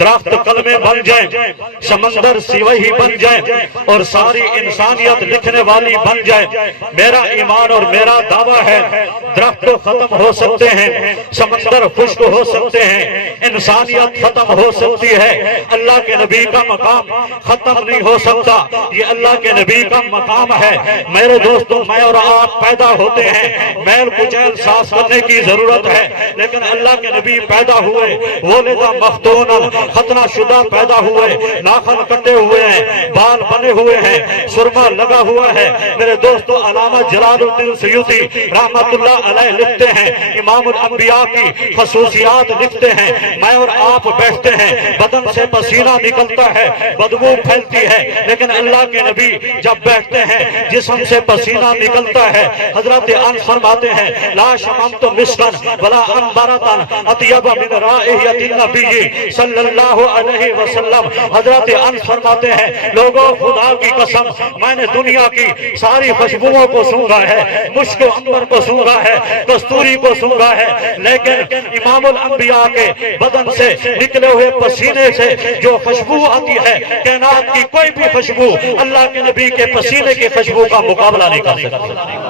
درخت کلمے بن جائیں، سمندر سیوہی بن جائیں اور ساری انسانیت لکھنے والی بن جائے، میرا ایمان اور میرا دعویٰ ہے درخت ختم ہو سکتے ہیں، سمندر خشک ہو سکتے ہیں، انسانیت ختم ہو سکتی ہے، اللہ کے نبی کا مقام ختم نہیں ہو سکتا، یہ اللہ کے نبی کا مقام ہے۔ میرے دوستوں، میں اور آپ پیدا ہوتے ہیں، میل کچیل صاف کرنے کی ضرورت ہے، لیکن اللہ کے نبی پیدا ہوئے، ولد مختونا ختنہ شدہ پیدا ہوئے، ناخن کٹے ہوئے ہیں، بال بنے ہوئے ہیں، سرما لگا ہوا ہے۔ میرے دوستو، علامہ جلال الدین سیوطی رحمت اللہ علیہ لکھتے ہیں، امام الانبیاء کی خصوصیات لکھتے ہیں، میں اور آپ بیٹھتے ہیں، بدن سے پسینہ نکلتا ہے، بدبو پھیلتی ہے، لیکن اللہ کے نبی جب بیٹھتے ہیں جسم سے پسینہ نکلتا ہے۔ حضرت انس فرماتے ہیں، لا شممت مسکن ولا عنبرۃ اطیب من رائحۃ النبی صلی اللہ علیہ وسلم۔ حضرت انس فرماتے ہیں، لوگوں خدا کی قسم، میں نے دنیا کی ساری خوشبوؤں کو سونگھا ہے، مشک و عنبر کو سونگھا ہے، کستوری کو سونگھا ہے، لیکن امام الانبیاء کے بدن سے نکلے ہوئے پسینے سے جو خوشبو آتی ہے، کائنات کی کوئی بھی خوشبو اللہ کے نبی کے پسینے کی خوشبو کا مقابلہ نہیں کر سکتی۔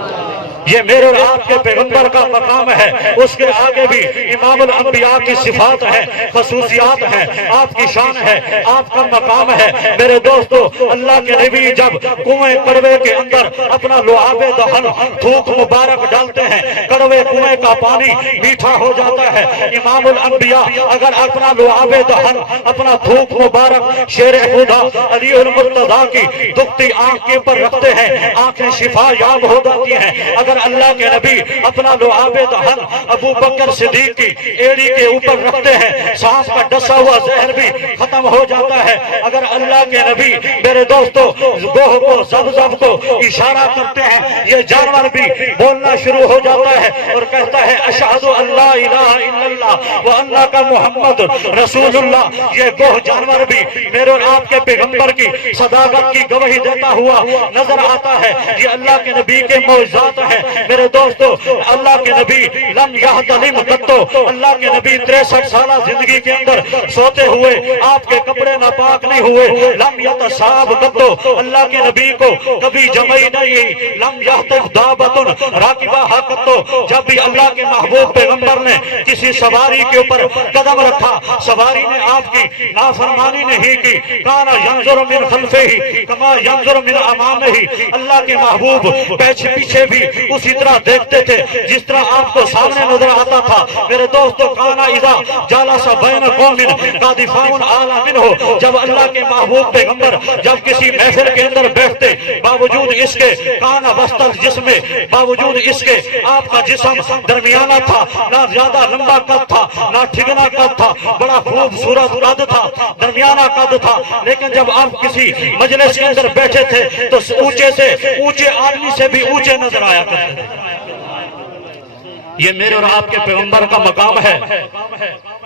یہ میرے اور آپ کے پیغمبر کا مقام ہے، اس کے آگے بھی امام الانبیاء کی صفات ہیں، خصوصیات ہیں، آپ کی شان ہے، آپ کا مقام ہے۔ میرے دوستو، اللہ کے نبی جب کنویں کڑوے کے اندر اپنا لعاب دہن تھوک مبارک ڈالتے ہیں، کڑوے کنویں کا پانی میٹھا ہو جاتا ہے۔ امام الانبیاء اگر اپنا لعاب دہن، اپنا تھوک مبارک شیر خدا علی المرتضیٰ کی دکھتی آنکھ کے اوپر رکھتے ہیں، آنکھیں شفا یاب ہو جاتی ہیں۔ اگر اللہ کے نبی اپنا لعاب دہن ابو بکر صدیق کی ایڑی کے اوپر رکھتے ہیں، سانس کا ڈسا ہوا زہر بھی ختم ہو جاتا ہے۔ اگر اللہ کے نبی، میرے دوستو، گوہ کو زب کو اشارہ کرتے ہیں، یہ جانور بھی بولنا شروع ہو جاتا ہے اور کہتا ہے، اشہد اللہ الہ الا اللہ وانک محمد رسول اللہ۔ یہ گوہ جانور بھی میرے اور آپ کے پیغمبر کی صداقت کی گواہی دیتا ہوا نظر آتا ہے۔ یہ اللہ کے نبی کے معجزات ہیں۔ میرے دوستو، اللہ کے نبی لم یحتلم قطو، اللہ کے نبی 63 سالہ زندگی کے اندر سوتے ہوئے آپ کے کپڑے ناپاک نہیں ہوئے۔ لم یتصاب قطو، اللہ کے نبی کو کبھی جمعی نہیں۔ لم یحتف دابۃ راکبہا قطو، جب بھی اللہ کے محبوب پیغمبر نے کسی سواری کے اوپر قدم رکھا، سواری نے آپ کی نافرمانی نہیں کی۔ کان ینظر من خلفہ کما ینظر من امامہ، اللہ کے محبوب پیچھے بھی اسی طرح دیکھتے تھے جس طرح آپ کو سامنے نظر آتا تھا۔ میرے دوستو، کانا اذا جالس بین قوم قادفاؤن اعلی منہ، جب اللہ کے محبوب پیغمبر جب کسی محفل کے اندر بیٹھتے، باوجود اس کے کانا وسط الجسم، باوجود اس کے آپ کا جسم درمیانہ تھا، نہ زیادہ لمبا قد تھا نہ ٹھگنا قد تھا، بڑا خوبصورت قد تھا، درمیانہ قد تھا، لیکن جب آپ کسی مجلس کے اندر بیٹھے تھے تو اونچے سے اونچے آدمی سے بھی اونچے نظر آیا کرتے تھے۔ یہ میرے اور آپ کے پیغمبر کا مقام ہے۔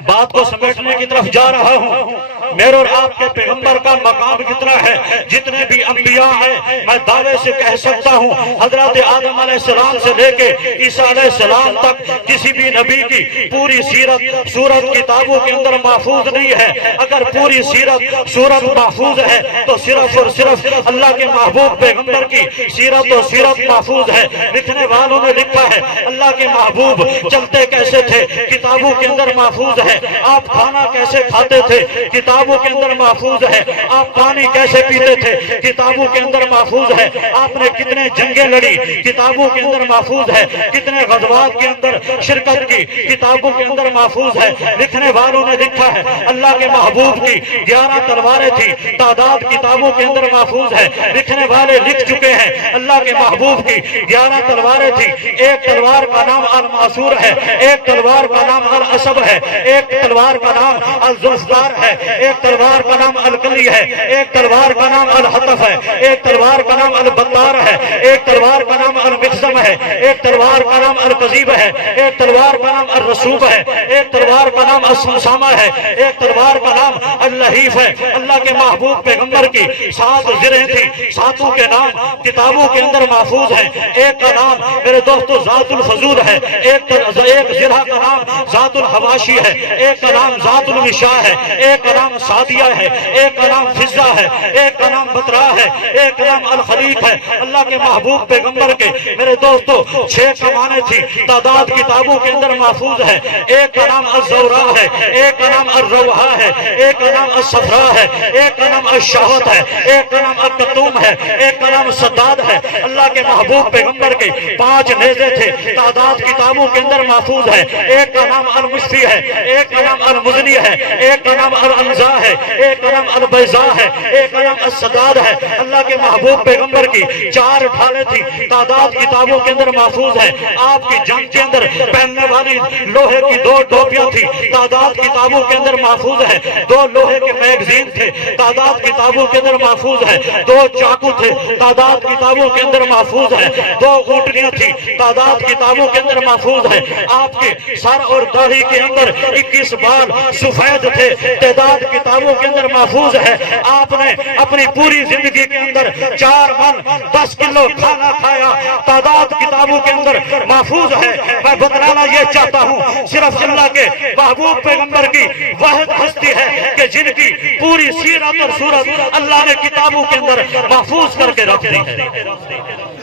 بات کو سمیٹنے کی طرف جا رہا ہوں۔ میرے اور آپ کے پیغمبر کا مقام کتنا ہے؟ جتنے بھی انبیاء ہیں، میں دعوے سے کہہ سکتا ہوں، حضرت آدم علیہ السلام سے لے کے عیسیٰ علیہ السلام تک کسی بھی نبی کی پوری سیرت سورت کتابوں کے اندر محفوظ نہیں ہے۔ اگر پوری سیرت سورت محفوظ ہے تو صرف اور صرف اللہ کے محبوب پیغمبر کی سیرت و سیرت محفوظ ہے۔ لکھنے والوں نے لکھا ہے، اللہ کے محبوب چلتے کیسے تھے کتابوں کے اندر محفوظ ہے، آپ کھانا کیسے کھاتے تھے کتابوں کے اندر محفوظ ہے، آپ پانی کیسے پیتے تھے کتابوں کے اندر محفوظ ہے، آپ نے کتنے جنگیں لڑی کتابوں کے اندر محفوظ ہے، کتنے غزوات کے اندر شرکت کی کتابوں کے اندر محفوظ ہے۔ لکھنے والوں نے لکھا ہے، اللہ کے محبوب کی 11 تلواریں تھی، تعداد کتابوں کے اندر محفوظ ہے۔ لکھنے والے لکھ چکے ہیں، اللہ کے محبوب کی 11 تلواریں تھی، ایک تلوار کا نام المعصور ہے، ایک تلوار کا نام الاسب ہے، ایک تلوار کا نام الذوالفقار ہے، ایک تلوار کا نام الکلی ہے، ایک تلوار کا نام الحطف ہے، ایک تلوار کا نام البطار ہے، ایک تلوار کا نام المقسم ہے، ایک تلوار کا نام القذیب ہے، ایک تلوار کا نام الرسوب ہے، ایک تلوار کا نام السمسامہ ہے، ایک ایک تلوار کا نام اللہیف ہے، اللہ کے محبوب پیغمبر کی 7 زرہیں تھیں، 7 کے نام کتابوں کے اندر محفوظ ہیں۔ ایک کا نام میرے دوستو ذات الفضول ہے، ایک زرہ کا نام ذات الحواشی ہے، ایک کا نام ذات الوشاء ہے، ایک کا نام سعدیہ ہے، ایک کا نام فضہ ہے، ایک کا نام بطرا ہے، ایک کا نام الخلیق ہے۔ اللہ کے محبوب پیغمبر کے میرے دوستو 6 کمانیں تھی، تعداد کتابوں کے اندر محفوظ ہے۔ ایک کا نام الزورا ہے، ایک کا نام الروحا ہے، ایک کا نام الصفرا ہے، ایک کا نام الشہوت ہے، ایک کا نام القتوم ہے، ایک کا نام صداد ہے۔ اللہ کے محبوب پیغمبر کے 5 نیزے تھے، تعداد کتابوں کے اندر محفوظ ہے۔ ایک کا نام المشفی ہے، ایک کا نام المزنی ہے، ایک کا نام الانزا ہے، ایک کا نام البیضا ہے، ایک کا نام السداد ہے۔ اللہ کے محبوب پیغمبر کی 4 ڈھالیں تھی، تعداد کتابوں کے اندر محفوظ ہے۔ آپ کی جنگ کے اندر پہننے والی لوہے کی 2 ٹوپیاں تھی، تعداد کتابوں کے اندر محفوظ ہے۔ 2 لوہے کے میگزین تھے، تعداد کتابوں کے اندر محفوظ ہے۔ 2 چاقو تھے، تعداد کتابوں کے اندر محفوظ ہے۔ 2 اونٹنیاں تھی، تعداد کتابوں کے اندر محفوظ ہے۔ آپ کے سر اور داڑھی کے اندر 21 بال سفید تھے، تعداد کتابوں کے اندر محفوظ ہے۔ آپ نے اپنی پوری زندگی کے اندر 4 من 10 کلو کھانا کھایا، تعداد کتابوں کے اندر محفوظ ہے۔ میں بتلانا یہ چاہتا ہوں صرف اللہ کے محبوب پیغمبر کی واحد ہستی ہے کہ جن کی پوری سیرت اور صورت اللہ نے کتابوں کے اندر محفوظ کر کے رکھ دی ہے۔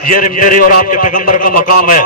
یہ میرے اور آپ کے پیغمبر کا مقام ہے۔